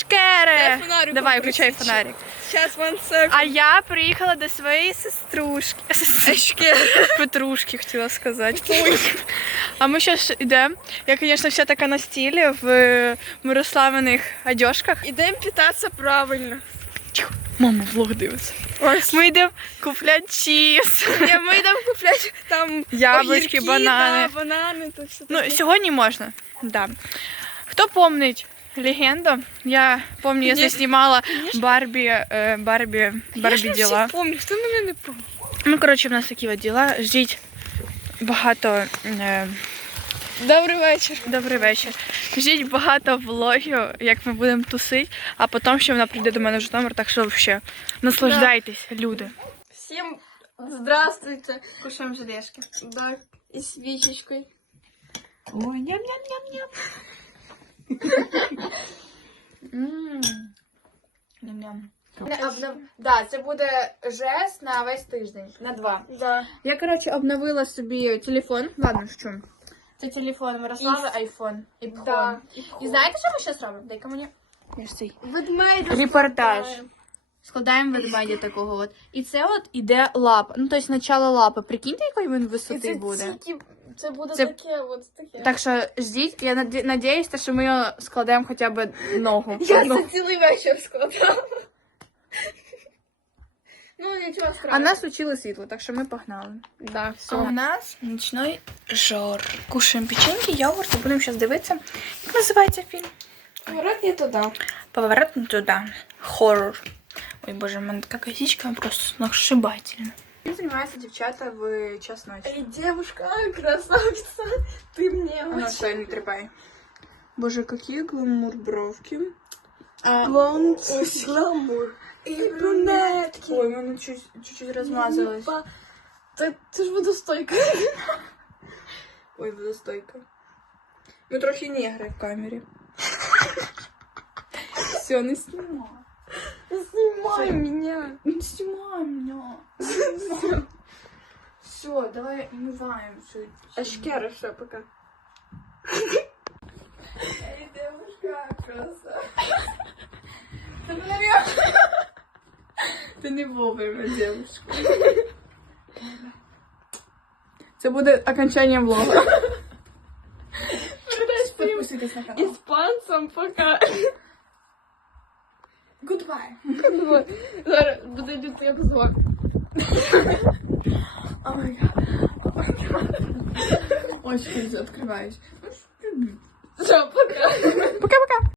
Шкере! Давай, включай фонарик. Сейчас one second. А я приїхала до своєї сеструшки. Петрушки хотіла сказати. А ми зараз йдемо. Я, звісно, вся така на стілі в Мирославиних одежках. Ідемо питатися правильно. Тихо. Мама влог дивиться. Ось. Ми йдемо купляти чіз. Ні, ми йдемо купляти там Яблучки, огірки, банани. Да, банани, то все Ну, сьогодні можна. Да. Хто помнить легенду? Я пам'ятаю, я Ні. знімала Барбі, е, Барбі, Барбі Я діла. всіх помню, хто мене не помню. Ну, коротше, в нас такі от діла. Ждіть багато. Е, Добрий вечір. добрий вечір. Ждіть багато влогів, як ми будемо тусити, а потім ще вона прийде до мене в Житомир, так що взагалі наслаждайтесь, люди. Всім здравствуйте. Кушаємо желешки. Да, і свічечкою. Ой, ням-ням-ням-ням. Ням-ням. Да, це буде жест на весь тиждень, на два. Да. Я, коротше, обновила собі телефон. Ладно, що? Це телефон Мирослави, айфон. І пхон. Да. І знаєте, що ми зараз робимо? Дай-ка мені. Ж Репортаж. Складаємо. Ведмедя такого от. І це от іде лапа. Ну, тобто начало лапи. Прикиньте, якої він висоти це буде. тільки, це буде Це- таке, от таке. Так що ждіть, я наді- надіюсь, що ми його складемо хоча б ногу. Я це цілий вечір складала. Ну, нічого страшного. А нас учили світло, так що ми погнали. Да, А у нас нічний жор. Кушаємо печеньки, йогурт, і будемо зараз дивитися. Як називається фільм? Поворот не туди. Поворот не туди. Хоррор. Ой, боже, в мене така косичка просто сногсшибательна. Чим займаються дівчата в час ночі? Эй, девушка, красавица, ты мне А ну, очень... стой, не трепай. Боже, какие гламур бровки. А, Блонд, гламур. И брюнетки. Ой, у мене чуть- чуть-чуть розмазалось. Па- Це, це ж водостойка. Ой, водостойка. Ми трохи негри в камері. Все, не знімай. Снимай меня. Не снимай меня. Все, давай умываем все. Ашкера, все, пока. Эй, девушка, красавица. Ти не вовремя, девушка. Це буде окончання влогу. Іспанцам пока. Goodbye. Зараз буде йти як звук. Очень открываюсь. Все, пока. Пока-пока.